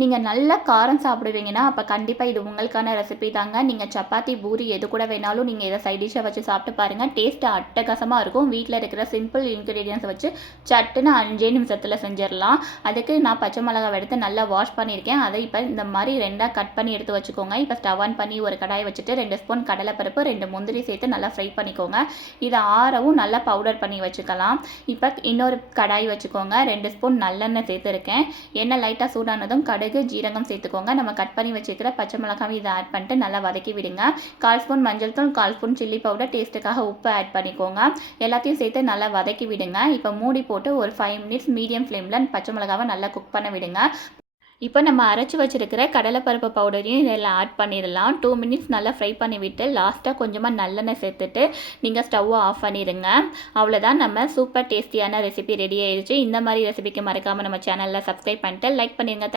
நீங்கள் நல்ல காரம் சாப்பிடுவீங்கன்னா அப்போ கண்டிப்பாக இது உங்களுக்கான ரெசிபி தாங்க. நீங்கள் சப்பாத்தி, பூரி எது கூட வேணாலும் நீங்கள் இதை சைட் டிஷ்ஷாக வச்சு சாப்பிட்டு பாருங்கள். டேஸ்ட்டு அட்டகாசமாக இருக்கும். வீட்டில் இருக்கிற சிம்பிள் இன்க்ரீடியன்ஸ் வச்சு சட்டுன்னு 5 நிமிஷத்தில் செஞ்சிடலாம். அதுக்கு நான் பச்சை மிளகாய் எடுத்து நல்லா வாஷ் பண்ணியிருக்கேன். அதை இப்போ இந்த மாதிரி 2ஆக கட் பண்ணி எடுத்து வச்சுக்கோங்க. இப்போ ஸ்டவ் ஆன் பண்ணி ஒரு கடாயை வச்சுட்டு 2 ஸ்பூன் கடலைப்பருப்பு, 2 முந்திரி சேர்த்து நல்லா ஃப்ரை பண்ணிக்கோங்க. இதை ஆறவும் நல்லா பவுடர் பண்ணி வச்சுக்கலாம். இப்போ இன்னொரு கடாய் வச்சுக்கோங்க. 2 ஸ்பூன் நல்லெண்ணெய் சேர்த்துருக்கேன். எண்ணெய் லைட்டாக சூடானதும் கடுகு, ஜீரகம் சேர்த்துக்கோங்க. நம்ம கட் பண்ணி வச்சுக்கிற பச்சை மிளகாய் இதை ஆட் பண்ணிட்டு நல்லா வதக்கி விடுங்க. 1/4 ஸ்பூன் மஞ்சள் தூள், 1/4 ஸ்பூன் சில்லி பவுடர், டேஸ்ட்டுக்காக உப்பு ஆட் பண்ணிக்கோங்க. எல்லாத்தையும் சேர்த்து நல்லா வதக்கி விடுங்க. இப்போ மூடி போட்டு ஒரு 5 மினிட்ஸ் மீடியம் ஃப்ளேமில் பச்சை மிளகாவை நல்லா குக் பண்ண விடுங்க. இப்போ நம்ம அரைச்சி வச்சுருக்கிற கடலைப்பருப்பு பவுடரையும் இதில் ஆட் பண்ணிடலாம். 2 மினிட்ஸ் நல்லா ஃப்ரை பண்ணி விட்டு லாஸ்ட்டாக கொஞ்சமாக நல்லெண்ணெய் சேர்த்துட்டு நீங்கள் ஸ்டவ்வை ஆஃப் பண்ணிடுங்க. அவ்வளோதான், நம்ம சூப்பர் டேஸ்டியான ரெசிபி ரெடி ஆயிடுச்சு. இந்த மாதிரி ரெசிபிக்கு மறக்காமல் நம்ம சேனலில் சப்ஸ்கிரைப் பண்ணிட்டு லைக் பண்ணிடுங்க.